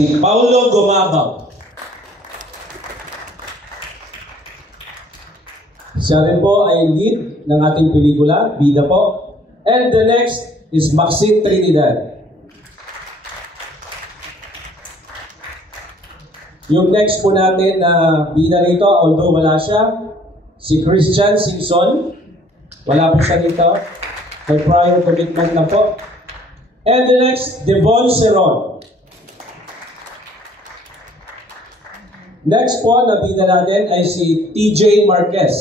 Si Paulo Gumabang. Siya rin po ay lead ng ating pelikula, bida po. And the next is Maxine Trinidad. Yung next po natin na bida rito, although wala siya, si Christian Simpson. Wala po siya dito. May prior commitment na po. And the next, Devon Seron. Next po na bida natin ay si TJ Marquez.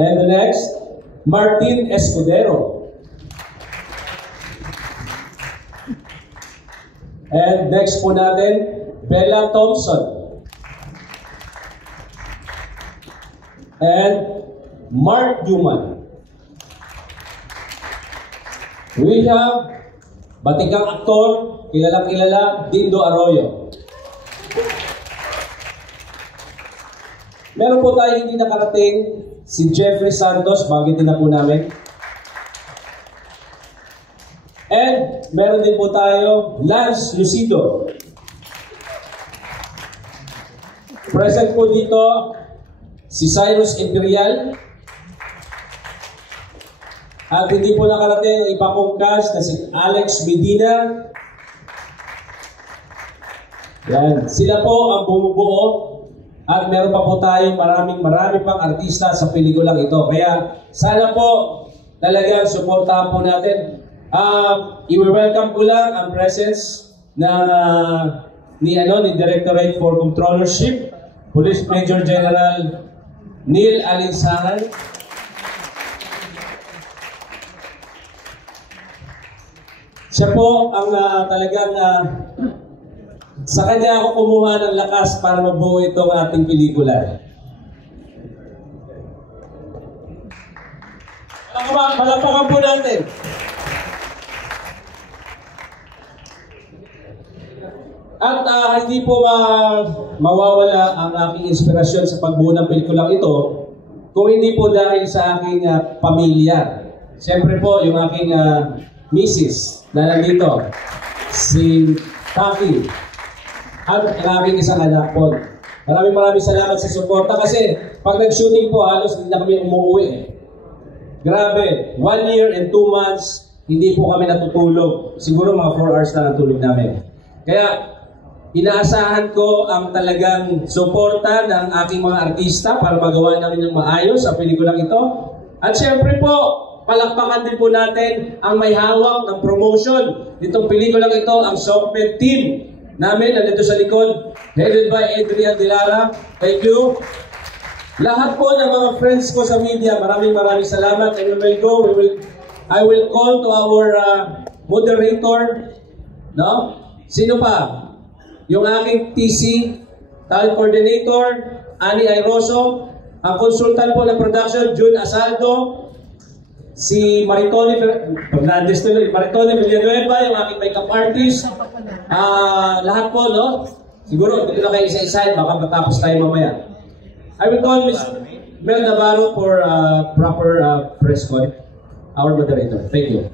And the next, Martin Escudero. And next po natin, Bella Thompson. And Mark Newman. We have batikang aktor, kilala-kilala, Dindo Arroyo. Meron po tayo hindi nakarating, si Jeffrey Santos, bagitin na po namin. And meron din po tayo, Lance Lucido. Present po dito, si Cyrus Imperial. At hindi po nakarating ang iba kong cast na si Alex Medina. Yan. Sila po ang bumubuo. At meron pa po tayong marami pang artista sa pelikulang ito. Kaya sana po talagang suportahan po natin. I-welcome ko lang ang presence ni Directorate for Controllership, Police Major General Neil Alinsangan. Siya po ang talagang sa kanya ako kumuha ng lakas para mabuo itong ating pelikula. Palapakan po natin. At hindi po mawawala ang aking inspirasyon sa pagbuo ng pelikulang ito kung hindi po dahil sa aking pamilya. Siyempre po yung aking misis na nandito, si Taki, at ang aking isang anak po. Maraming salamat sa suporta kasi pag nag-shooting po halos hindi na kami umuwi. Grabe, 1 year and 2 months hindi po kami natutulog. Siguro mga 4 hours na natulog namin. Kaya inaasahan ko ang talagang suporta ng aking mga artista para magawa namin ng maayos ang pelikulang ito. At syempre po, palakpakan din po natin ang may hawak ng promotion nitong pelikulang ito, ang Sokped team namin nandito sa likod, headed by Adrian Dilara. Thank you. Lahat po ng mga friends ko sa media, maraming salamat. And I will call to our moderator. No? Sino pa? Yung aking TC, talent coordinator, Ani Airoso, ang consultant po ng production, June Asaldo, si Maritone Villanueva, yung aking makeup artist. Lahat po, no? Siguro, dito na kayo isa-isa, baka matapos tayo mamaya. I will call Ms. Mel Navarro for proper press con, our moderator. Thank you.